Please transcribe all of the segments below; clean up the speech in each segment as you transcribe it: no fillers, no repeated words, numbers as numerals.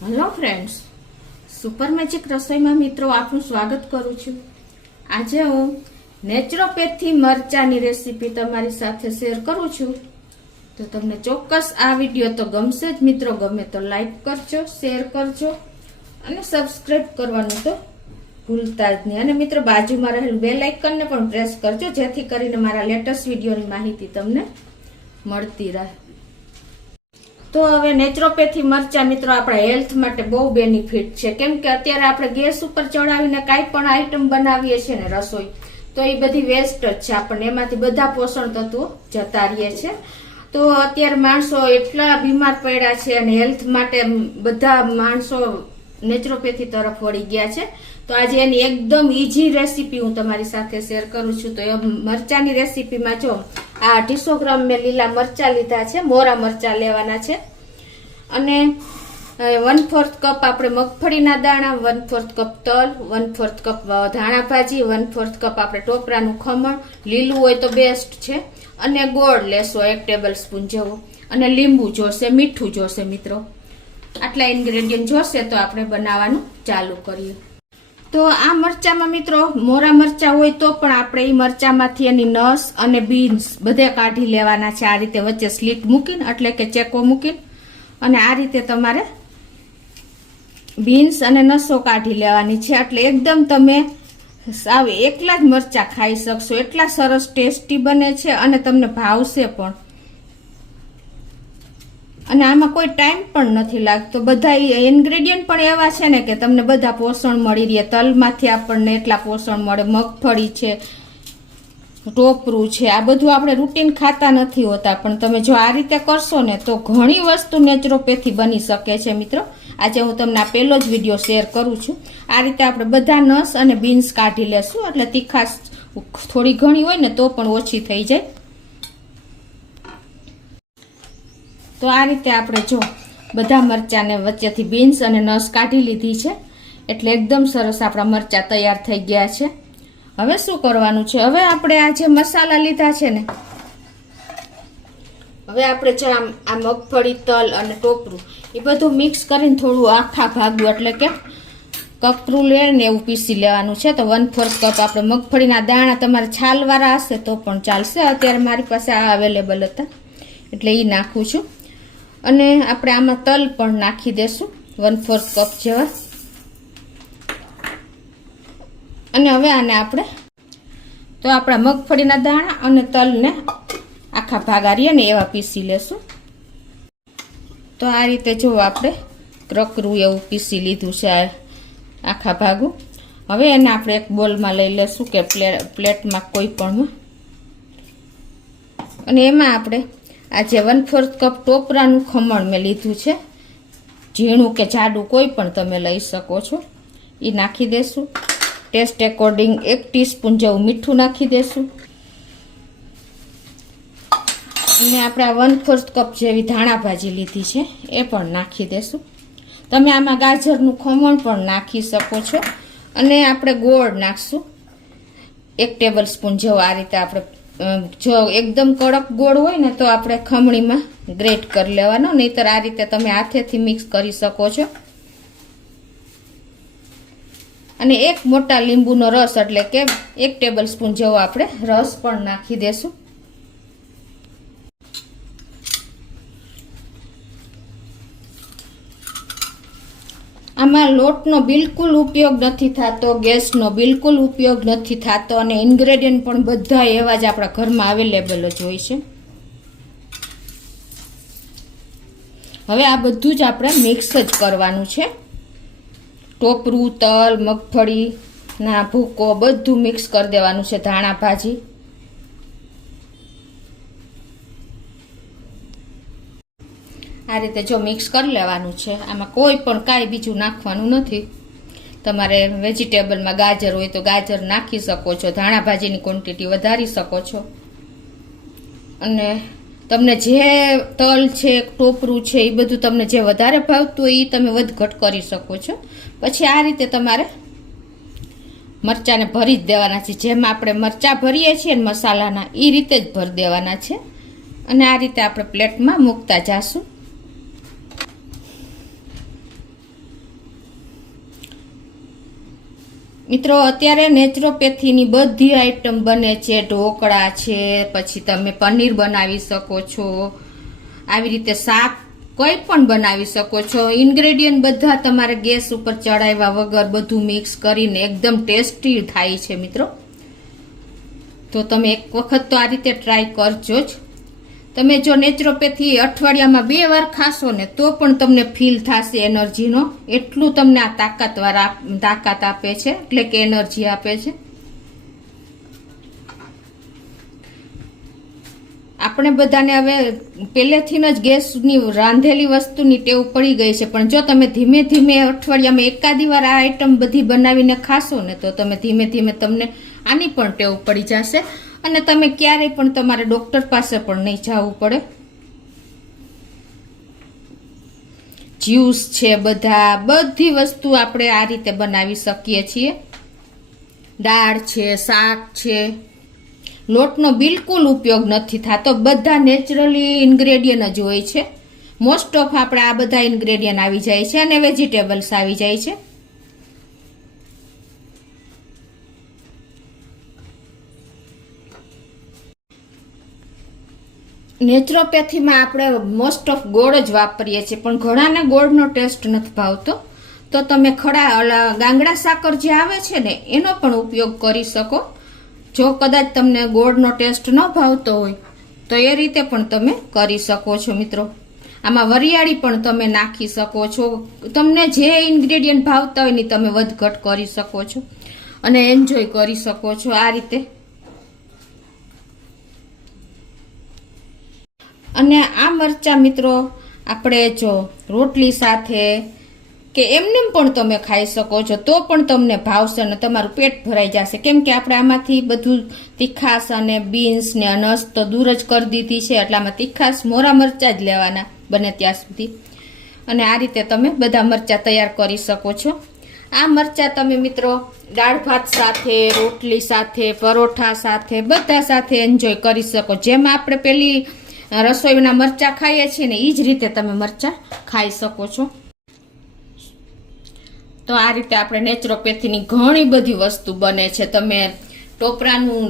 Hello friends, super magic રસોઈમાં મિત્રો આપનું સ્વાગત કરું છું. આજે હું નેચરોપેથી મરચાની રેસીપી તમારી સાથે શેર કરું છું. તો તમને ચોક્કસ આ વિડીયો તો ગમશે જ મિત્રો. ગમે તો લાઈક કરજો, શેર કરજો અને સબસ્ક્રાઇબ કરવાનું તો ભૂલતા જ નહીં. અને મિત્રો બાજુમાં રહેલું બેલ આઇકનને પણ પ્રેસ કરજો, જેથી કરીને મારા લેટેસ્ટ વિડીયોની માહિતી તમને મળતી રહે. તો હવે નેચરોપેથી મરચા મિત્રો આપણા હેલ્થ માટે બહુ બેનિફિટ છે. કેમ કે અત્યારે આપણે ગેસ ઉપર ચડાવીને કાંઈ પણ આઈટમ બનાવીએ છીએ ને રસોઈ, તો એ બધી વેસ્ટ જ છે. આપણને એમાંથી બધા પોષણ તત્વો જતા રહીએ છે. તો અત્યારે માણસો એટલા બીમાર પડ્યા છે અને હેલ્થ માટે બધા માણસો નેચરોપેથી તરફ વળી ગયા છે. તો આજે એની એકદમ ઈઝી રેસીપી હું તમારી સાથે શેર કરું છું. તો એ મરચાની રેસીપીમાં જો આ 250 ગ્રામ મેં લીલા મરચા લીધા છે, મોરા મરચા લેવાના છે. અને 1/4 કપ આપણે મગફળીના દાણા, 1/4 કપ તલ, 1/4 કપ ધાણા ભાજી, 1/4 કપ આપણે ટોપરાનું ખમણ, લીલું હોય તો બેસ્ટ છે. અને ગોળ લેશો 1 ટેબલ સ્પૂન જેવો. અને લીંબુ જોશે, મીઠું જોશે મિત્રો. આટલા ઇન્ગ્રેડિયન્ટ જોશે તો આપણે બનાવવાનું ચાલુ કરીએ. તો આ મરચામાં મિત્રો મોરા મરચા હોય તો પણ આપણે એ મરચામાંથી એની નસ અને બીન્સ બધે કાઢી લેવાના છે. આ રીતે વચ્ચે સ્લીટ મૂકીને, એટલે કે ચેકો મૂકીને, અને આ રીતે તમારે બીન્સ અને નસો કાઢી લેવાની છે. એટલે એકદમ તમે સાવ એકલા જ મરચા ખાઈ શકશો. એટલા સરસ ટેસ્ટી બને છે અને તમને ભાવશે પણ. અને આમાં કોઈ ટાઈમ પણ નથી લાગતો. બધા ઇન્ગ્રેડિયન્ટ પણ એવા છે ને કે તમને બધા પોષણ મળી રહે. તલમાંથી આપણને એટલા પોષણ મળે, મગફળી છે, ટોપરું છે, આ બધું આપણે રૂટીન ખાતા નથી હોતા. પણ તમે જો આ રીતે કરશો ને તો ઘણી વસ્તુ નેચરોપેથી બની શકે છે મિત્રો. આજે હું તમને આ પહેલો જ વિડીયો શેર કરું છું. આ રીતે આપણે બધા નસ અને બીન્સ કાઢી લેશું, એટલે તીખાશ થોડી ઘણી હોય ને તો પણ ઓછી થઈ જાય. તો આ રીતે આપણે જો બધા મરચાને વચ્ચેથી બીન્સ અને નસ કાઢી લીધી છે. એટલે એકદમ સરસ આપણા મરચા તૈયાર થઈ ગયા છે. હવે શું કરવાનું છે? હવે આપણે આ જે મસાલા લીધા છે ને, હવે આપણે જે આ મગફળી, તલ અને ટોપરું એ બધું મિક્સ કરીને થોડું આખા ભાગું, એટલે કે કપરું લે ને એવું પીસી લેવાનું છે. તો 1/4 કપ આપણે મગફળીના દાણા, તમારે છાલવાળા હશે તો પણ ચાલશે. અત્યારે મારી પાસે આ અવેલેબલ હતા એટલે એ નાખું છું. અને આપણે આમાં તલ પણ નાખી દેશું 1/4 કપ જેવા. અને હવે આને આપણે તો આપણા મગફળીના દાણા અને તલને આખા ભાગા રહીએ ને એવા પીસી લેશું. તો આ રીતે જો આપણે ક્રકરું એવું પીસી લીધું છે આખા ભાગું. હવે એને આપણે એક બોલમાં લઈ લેશું કે પ્લેટમાં કોઈ પણમાં. અને એમાં આપણે આજે 1/4 કપ ટોપરાનું ખમણ મેં લીધું છે. ઝીણું કે જાડું કોઈ પણ તમે લઈ શકો છો. એ નાખી દેશું. ટેસ્ટ એકોર્ડિંગ 1 ટીસ્પૂન જેવું મીઠું નાખી દેશું. અને આપણે આ 1/4 કપ જેવી ધાણા ભાજી લીધી છે એ પણ નાખી દેશું. તમે આમાં ગાજરનું ખમણ પણ નાખી શકો છો. અને આપણે ગોળ નાખશું 1 ટેબલ સ્પૂન જેવો. આ રીતે આપણે જો એકદમ કડક ગોળ હોય ને તો આપણે ખમણીમાં ગ્રેટ કરી લેવાનો, નહીતર આ રીતે તમે હાથેથી મિક્સ કરી શકો છો. અને 1 મોટા લીંબુનો રસ, એટલે કે 1 ટેબલ સ્પૂન જેવો આપણે રસ પણ નાખી દેશું. આમાં લોટનો બિલકુલ ઉપયોગ નથી થતો, ગેસનો બિલકુલ ઉપયોગ નથી થતો, અને ઇન્ગ્રેડિયન્ટ પણ બધા એવા જ આપણા ઘરમાં અવેલેબલ જ હોય છે. હવે આ બધું જ આપણે મિક્સ જ કરવાનું છે. ટોપરું, તલ, મગફળીના ભૂકો બધું મિક્સ કરી દેવાનું છે. ધાણા ભાજી આ રીતે જો મિક્સ કરી લેવાનું છે. આમાં કોઈ પણ કાંઈ બીજું નાખવાનું નથી. તમારે વેજીટેબલમાં ગાજર હોય તો ગાજર નાખી શકો છો. ધાણા ભાજીની ક્વોન્ટિટી વધારી શકો છો. અને તમને જે તલ છે, ટોપરું છે, એ બધું તમને જે વધારે ભાવતું હોય એ તમે વધઘટ કરી શકો છો. પછી આ રીતે તમારે મરચાંને ભરી જ દેવાના છે. જેમ આપણે મરચાં ભરીએ છીએ ને મસાલાના, એ રીતે જ ભરી દેવાના છે. અને આ રીતે આપણે પ્લેટમાં મૂકતા જાશું. મિત્રો અત્યારે નેચરોપેથીની બધી આઈટમ બને છે. ઢોકળા છે, પછી તમે પનીર બનાવી શકો છો, આવી રીતે શાક કોઈ પણ બનાવી શકો છો. ઇન્ગ્રેડિયન્ટ બધા તમારે ગેસ ઉપર ચડાવ્યા વગર બધું મિક્સ કરીને એકદમ ટેસ્ટી થાય છે મિત્રો. તો તમે એક વખત તો આ રીતે ટ્રાય કરજો જ. તમે જો નેચરોપેથી અઠવાડિયામાં 2 વાર ખાશો ને તો પણ તમને ફીલ થશે એનર્જીનો. એટલું તમને આ તાકાત આપે છે, એટલે કે એનર્જી આપે છે. આપણે બધાને હવે પહેલેથી જ ગેસની રાંધેલી વસ્તુની ટેવ પડી ગઈ છે, પણ જો તમે ધીમે ધીમે અઠવાડિયામાં એકાદી વાર આ આઈટમ બધી બનાવીને ખાશો ને તો તમે ધીમે ધીમે તમને આની પણ ટેવ પડી જશે અને તમે ક્યારેય પણ તમારે ડોક્ટર પાસે પણ નહીં જવું પડે. જ્યુસ છે, બધી વસ્તુ આપણે આ રીતે બનાવી શકીએ છીએ. દાળ છે, શાક છે, લોટનો બિલકુલ ઉપયોગ નથી થતો. બધા નેચરલી ઇન્ગ્રેડિયન્ટ જ હોય છે. મોસ્ટ ઓફ આપણે આ બધા ઇન્ગ્રેડિયન્ટ આવી જાય છે અને વેજીટેબલ્સ આવી જાય છે. નેચરોપેથીમાં આપણે મોસ્ટ ઓફ ગોળ જ વાપરીએ છીએ, પણ ઘણાને ગોળનો ટેસ્ટ નથી ભાવતો. તો તમે ગાંગડા સાકર જે આવે છે ને એનો પણ ઉપયોગ કરી શકો. જો કદાચ તમને ગોળનો ટેસ્ટ ન ભાવતો હોય તો એ રીતે પણ તમે કરી શકો છો મિત્રો. આમાં વરિયાળી પણ તમે નાખી શકો છો. તમને જે ઇન્ગ્રેડિયન્ટ ભાવતા હોય ને તમે વધઘટ કરી શકો છો અને એન્જોય કરી શકો છો આ રીતે. અને આ મરચાં મિત્રો આપણે જો રોટલી સાથે કે એમને પણ તમે ખાઈ શકો છો તો પણ તમને ભાવશે અને તમારું પેટ ભરાઈ જશે. કેમ કે આપણે આમાંથી બધું તીખાસ અને બીન્સ ને અનસ તો દૂર જ કરી દીધી છે, એટલે આમાં તીખાસ મોરા મરચાં જ લેવાના બને ત્યાં સુધી. અને આ રીતે તમે બધા મરચાં તૈયાર કરી શકો છો. આ મરચાં તમે મિત્રો દાળ ભાત સાથે, રોટલી સાથે, પરોઠા સાથે, બધા સાથે એન્જોય કરી શકો. જેમ આપણે પેલી રસોઈના મરચાં ખાઈએ છીએ ને એ જ રીતે તમે મરચાં ખાઈ શકો છો. તો આ રીતે આપણે નેચરોપેથીની ઘણી બધી વસ્તુ બને છે. તમે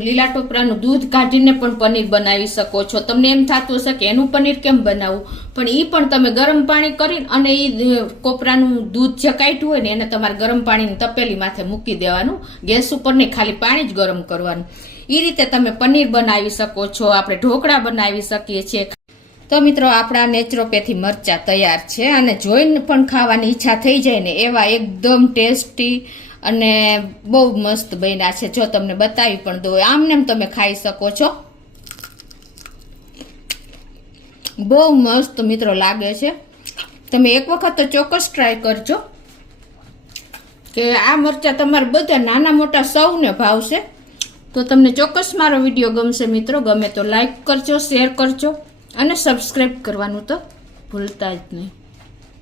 લીલા ટોપરાનું દૂધ કાઢીને પણ પનીર બનાવી શકો છો. તમને એમ થતું હશે કે એનું પનીર કેમ બનાવવું, પણ એ પણ તમે ગરમ પાણી કરીને અને એ કોપરાનું દૂધ જે કાઢ્યું હોય ને એને તમારે ગરમ પાણીની તપેલી માથે મૂકી દેવાનું. ગેસ ઉપર નહીં, ખાલી પાણી જ ગરમ કરવાનું. એ રીતે તમે પનીર બનાવી શકો છો. આપણે ઢોકળા બનાવી શકીએ છીએ. તો મિત્રો આપણા નેચરોપેથી મરચાં તૈયાર છે અને જોઈને પણ ખાવાની ઈચ્છા થઈ જાય ને એવા એકદમ ટેસ્ટી અને બહુ મસ્ત બન્યા છે. જો તમને બતાવી પણ દો, આમને તમે ખાઈ શકો છો. બહુ મસ્ત મિત્રો લાગે છે. તમે એક વખત તો ચોક્કસ ટ્રાય કરજો કે આ મરચાં તમારે બધા નાના મોટા સૌને ભાવશે. તો તમને ચોક્કસ મારો વિડીયો ગમશે મિત્રો. ગમે તો લાઈક કરજો, શેર કરજો અને સબસ્ક્રાઈબ કરવાનું તો ભૂલતા જ નહીં.